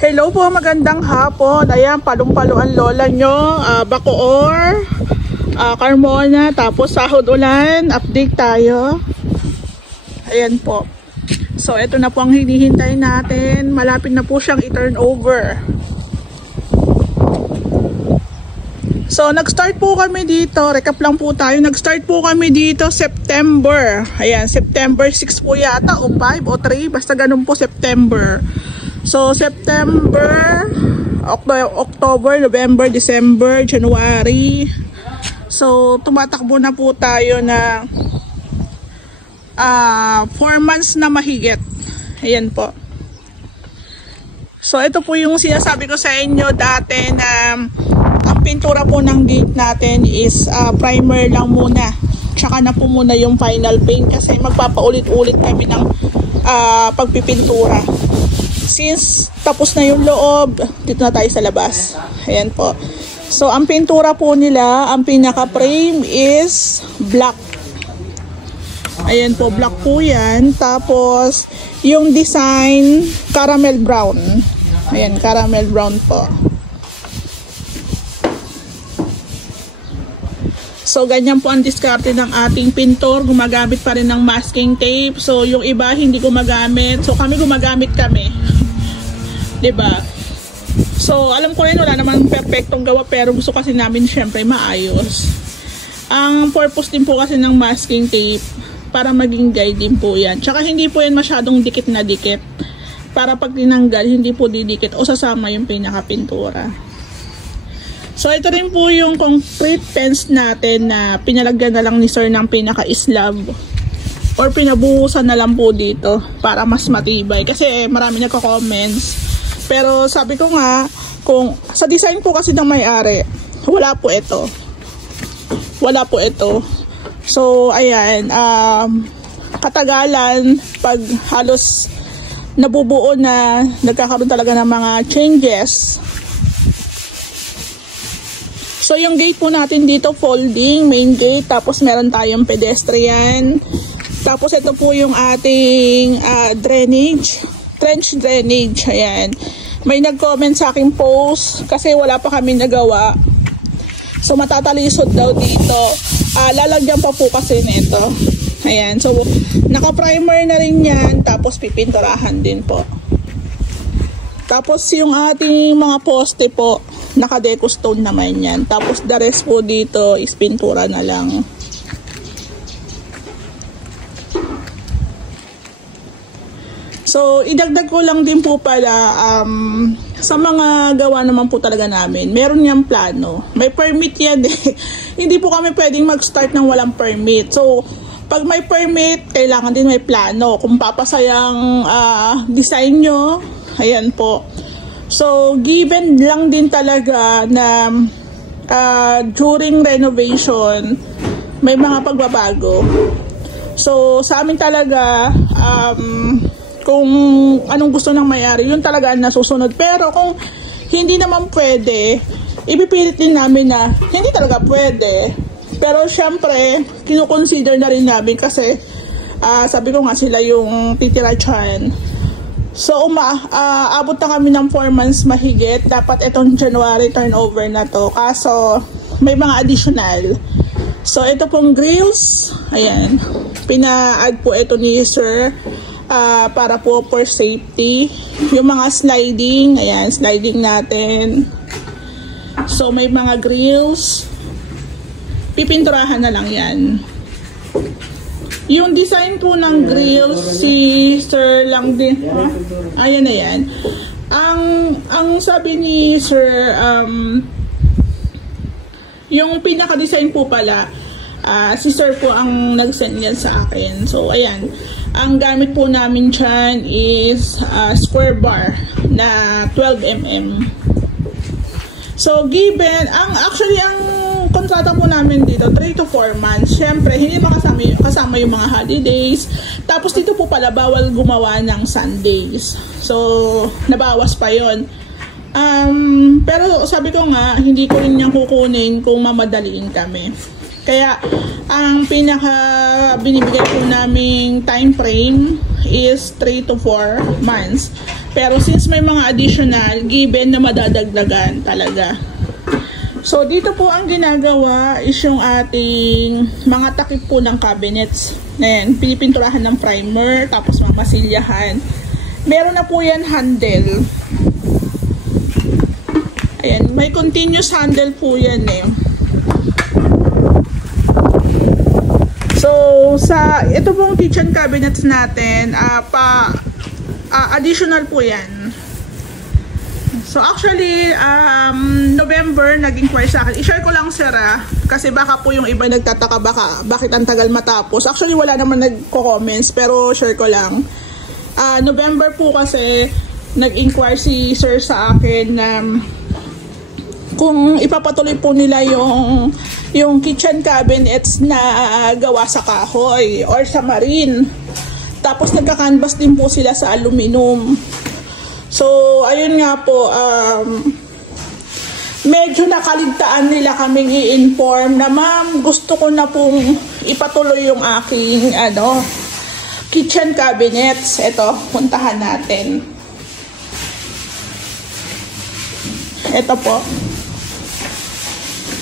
Hello po, magandang hapon. Ayan, palong-palo ang lola nyo. Bacoor, Carmona, tapos Sahod Ulan. Update tayo. Ayan po. So, ito na po ang hinihintay natin. Malapit na po siyang i-turn over. So, nag-start po kami dito. Recap lang po tayo. Nag-start po kami dito September. Ayan, September 6 po yata o 5 o 3. Basta ganun po, September. So, September, October, November, December, January. So, tumatakbo na po tayo na 4 months na mahigit. Ayan po. So, ito po yung sinasabi ko sa inyo dati na ang pintura po ng gate natin is primer lang muna. Tsaka na po muna yung final paint kasi magpapaulit-ulit kami ng pagpipintura. Since tapos na yung loob, dito na tayo sa labas. Ayan po. So, ang pintura po nila, ang pinaka-frame is black. Ayan po, black po yan. Tapos, yung design, caramel brown. Ayan, caramel brown po. So, ganyan po ang diskarte ng ating pintor. Gumagamit pa rin ng masking tape. So, yung iba hindi gumagamit. So, kami gumagamit kami. Diba? So, alam ko rin wala naman perfectong gawa pero gusto kasi namin syempre maayos. Ang purpose din po kasi ng masking tape para maging guide din po yan. Tsaka hindi po yan masyadong dikit na dikit. Para pag tinanggal, hindi po didikit o sasama yung pinakapintura. So, ito rin po yung concrete fence natin na pinalagyan na lang ni sir ng pinaka-slab. Or pinabuhusan na lang po dito para mas matibay. Kasi marami nagko-comments. Pero sabi ko nga, kung sa design po kasi ng may-ari, wala po ito. Wala po ito. So, ayan, katagalan, pag halos nabubuo na, nagkakaroon talaga ng mga changes. So, yung gate po natin dito, folding, main gate, tapos meron tayong pedestrian. Tapos, ito po yung ating drainage, trench drainage, ayan. May nag-comment sa aking post kasi wala pa kami nagawa. So, matatalisod daw dito. Lalagyan pa po kasi nito. Ayan. So, naka-primer na rin yan. Tapos, pipinturahan din po. Tapos, yung ating mga poste po, naka-deco stone naman yan. Tapos, the rest po dito is pintura na lang. So, idagdag ko lang din po pala sa mga gawa naman po talaga namin. Meron niyang plano. May permit yan eh. Hindi po kami pwedeng mag-start ng walang permit. So, pag may permit, kailangan din may plano. Kung papasayang design nyo, ayan po. So, given lang din talaga na during renovation, may mga pagbabago. So, sa amin talaga, kung anong gusto ng may-ari, yun talaga ang nasusunod. Pero kung hindi naman pwede, ipipilit din namin na hindi talaga pwede. Pero syempre, kinukonsider na rin namin kasi sabi ko nga sila yung titira dyan. So, abot na kami ng 4 months mahigit. Dapat itong January turnover na to. Kaso, may mga additional. So, ito pong grills. Ayan. Pina-add po ito ni sir. Para po for safety. Yung mga sliding, ayan, sliding natin. So, may mga grills. Pipinturahan na lang yan. Yung design po ng grills, si sir lang din. Ayan na yan. Ang sabi ni sir, yung pinaka-design po pala, si sir po ang nag-send yan sa akin. So, ayan. Ang gamit po namin dyan is square bar na 12mm. So, given, actually, ang kontrata po namin dito, 3 to 4 months. Siyempre, hindi kasama yung mga holidays. Tapos, dito po pala, bawal gumawa ng Sundays. So, nabawas pa yon. Pero, sabi ko nga, hindi ko rin niyang kukunin kung mamadaliin kami. Kaya, ang pinaka binibigay po naming time frame is 3 to 4 months. Pero since may mga additional, given na madadagdagan talaga. So, dito po ang ginagawa is yung ating mga takip po ng cabinets. Ayan, pinipinturahan ng primer, tapos mamasilyahan. Meron na po yan handle. Ayan, may continuous handle po yan eh. So, sa ito pong kitchen cabinets natin, additional po yan. So actually, November nag-inquire sa akin. I-share ko lang sir kasi baka po yung iba nagtataka bakit ang tagal matapos. Actually wala naman nagko-comments pero share ko lang. November po kasi nag-inquire si sir sa akin na kung ipapatuloy po nila yung kitchen cabinets na gawa sa kahoy or sa marine. Tapos nagka-canvas din po sila sa aluminum. So, ayun nga po, medyo nakaligtaan nila kaming i-inform na ma'am, gusto ko na pong ipatuloy yung aking kitchen cabinets. Ito, puntahan natin. Ito po.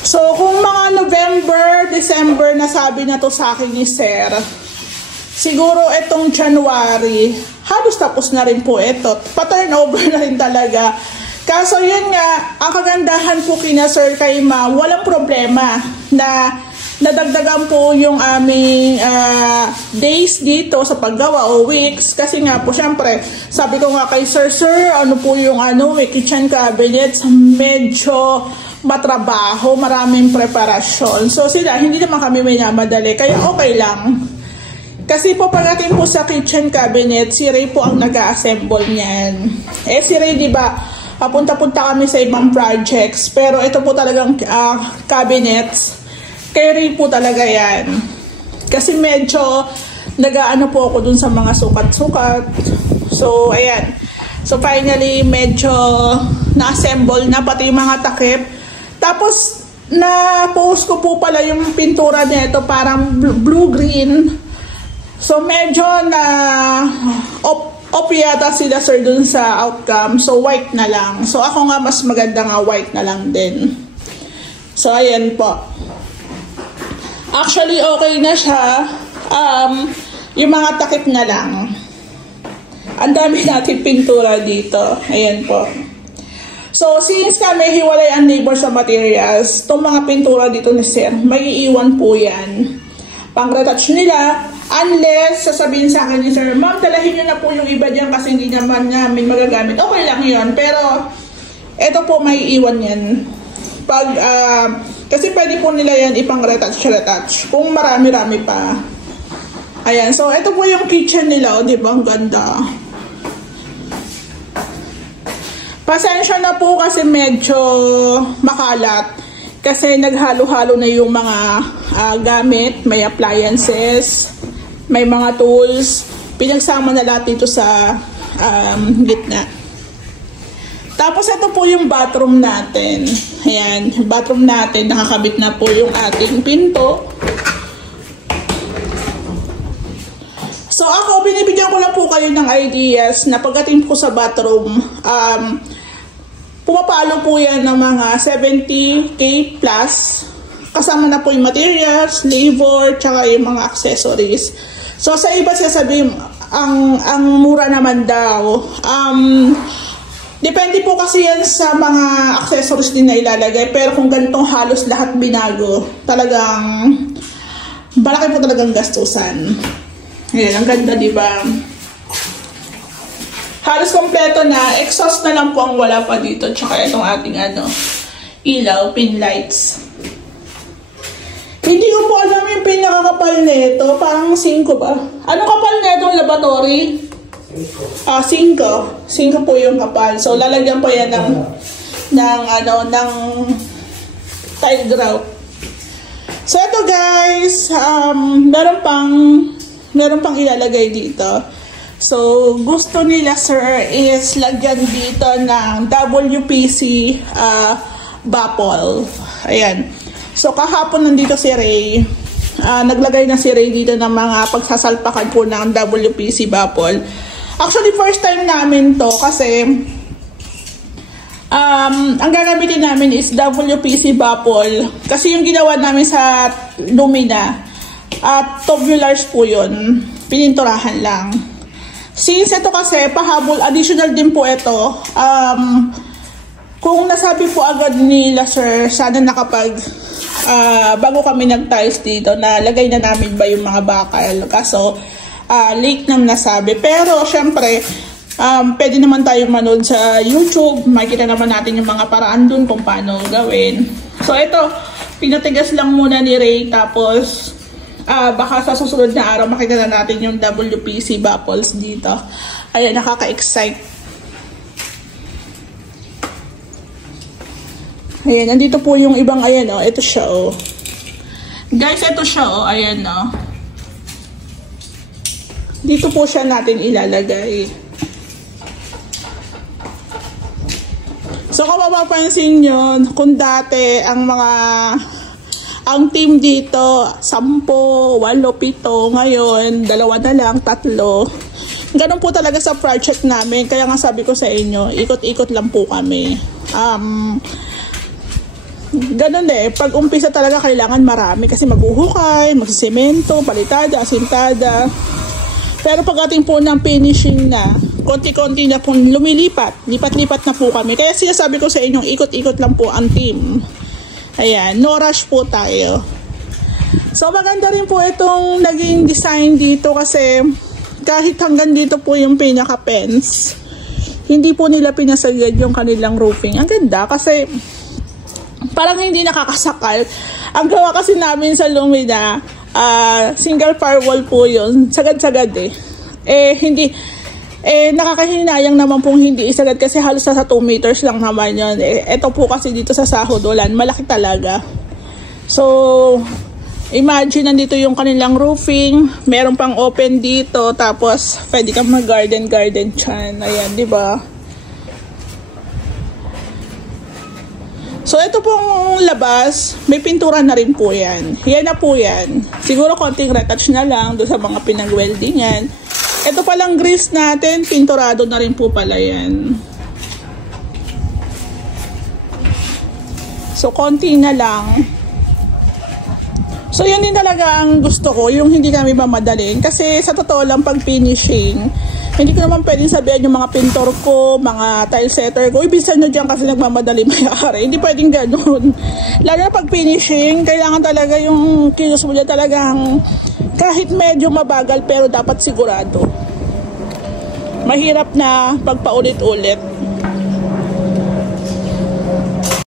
So, kung mga November, December nasabi na to sa akin ni sir, siguro itong January, halos tapos na rin po ito. Pa-turnover na rin talaga. Kaso yun nga, ang kagandahan po kina sir kay ma'am, walang problema na nadagdagan po yung aming days dito sa paggawa o weeks. Kasi nga po, syempre, sabi ko nga kay sir, ano po yung kitchen cabinets, medyo matrabaho, maraming preparasyon. So sila, hindi naman kami may namadali, kaya okay lang. Kasi po pagdating po sa kitchen cabinet, si Ray po ang nag-assemble niyan. Si Ray, di ba, papunta-punta kami sa ibang projects, pero ito po talagang cabinets, kay Ray po talaga yan. Kasi medyo nag-aano po ako dun sa mga sukat-sukat. So, ayan. So, finally, medyo na-assemble na pati yung mga takip. Tapos, na-post ko po pala yung pintura nito, parang blue-green. So, medyo na off yata sila sir dun sa outcome. So, white na lang. So, ako nga mas maganda nga white na lang din. So, ayan po. Actually, okay na siya. Yung mga takip na lang. Ang dami natin pintura dito. Ayan po. So, since kami hiwalay ang neighbor sa materials, itong mga pintura dito ni sir, may iiwan po yan. Pang-retouch nila. Unless, sasabihin sa akin ni sir, ma'am, dalahin nyo na po yung iba dyan kasi hindi naman namin magagamit. Okay lang yun. Pero, ito po may iwan yan. Kasi pwede po nila yan ipang-retouch. Kung marami-rami pa. Ayan. So, ito po yung kitchen nila. O, diba? Ang ganda. Pasensya na po kasi medyo makalat. Kasi naghalo-halo na yung mga gamit. May appliances. May mga tools. Pinagsama na lahat dito sa gitna. Tapos ito po yung bathroom natin. Ayan, bathroom natin. Nakakabit na po yung ating pinto. So ako, binibigyan ko lang po kayo ng ideas na pagdating po sa bathroom, pumapalo po yan ng mga 70k plus. Kasama na po yung materials, labor, tsaka yung mga accessories. So sa iba sasabihin, ang mura naman daw. Depende po kasi yan sa mga accessories din na ilalagay. Pero kung ganitong halos lahat binago, talagang malaki po talagang gastusan. Ayan, ang ganda, diba? Halos kompleto na. Exhaust na lang po ang wala pa dito. Tsaka itong ating ilaw, pin lights. Hindi ko po alam yung pinakakapal nito. Parang 5 ba? Anong kapal nito? Laboratory? 5. 5 po yung kapal. So, lalagyan po yan ng tile grout. So, ito guys, meron pang ilalagay dito. So, gusto nila sir is lagyan dito ng WPC bapol. Ayan. So kahapon nandito si Ray. Naglagay na si Ray dito ng mga pagsasalpakan po ng WPC baffle. Actually, first time namin to kasi ang gagamitin namin is WPC baffle. Kasi yung ginawa namin sa Lumina at tubulars po yun. Pininturahan lang. Since ito kasi pahabol, additional din po ito. Kung nasabi po agad nila sir, sana nakapag bago kami nag-tiles dito, nalagay na namin ba yung mga bakal. Kaso late nang nasabi. Pero syempre, pwede naman tayo manood sa YouTube. Makikita naman natin yung mga paraan dun kung paano gawin. So ito, pinatigas lang muna ni Ray. Tapos baka sa susunod na araw makikita na natin yung WPC baffles dito. Ayan, nakaka-excite. Ayan, nandito po yung ibang, ayan o, ito siya o. Guys, ito siya o, ayan o. Dito po siya natin ilalagay. So kung mapapansin nyo, kung dati ang team dito 10, 8, 7, ngayon 2 na lang, 3. Ganun po talaga sa project namin. Kaya nga sabi ko sa inyo, ikot-ikot lang po kami. Ganun pag umpisa talaga kailangan marami kasi maghuhukay, magsisemento, palitada, asintada. Pero pagdating po ng finishing na, konti-konti na po lumilipat, lipat-lipat na po kami. Kaya sinasabi ko sa inyo, ikot-ikot lang po ang team. Ayan, no rush po tayo. So maganda rin po itong naging design dito kasi kahit hanggang dito po yung pinaka-fence, hindi po nila pinasagad yung kanilang roofing. Ang ganda kasi parang hindi nakakasakal. Ang gawa kasi namin sa Lumina, single firewall po yun. Sagad-sagad hindi, nakakahinayang naman pong hindi isagad kasi halos sa 2 meters lang naman yun. Ito po kasi dito sa sahod, malaki talaga. So, imagine nandito yung kanilang roofing. Meron pang open dito. Tapos, pwede kang mag-garden dyan. Ayan, di ba? So, ito pong labas, may pintura na rin po yan. Yan na po yan. Siguro konting retouch na lang doon sa mga pinag-weldingan. Ito palang grills natin, pinturado na rin po pala yan. So, konti na lang. So, yun din talaga ang gusto ko, yung hindi kami mamadalin. Kasi sa totoo lang, pag finishing, hindi ko naman pwedeng sabihin yung mga pintor ko, mga tile setter ko, ibisan nyo dyan kasi nagmamadali may-ari. Hindi pwedeng ganun. Lalo na pag finishing, kailangan talaga yung kilos mo dyan talagang kahit medyo mabagal pero dapat sigurado. Mahirap na pagpaulit-ulit.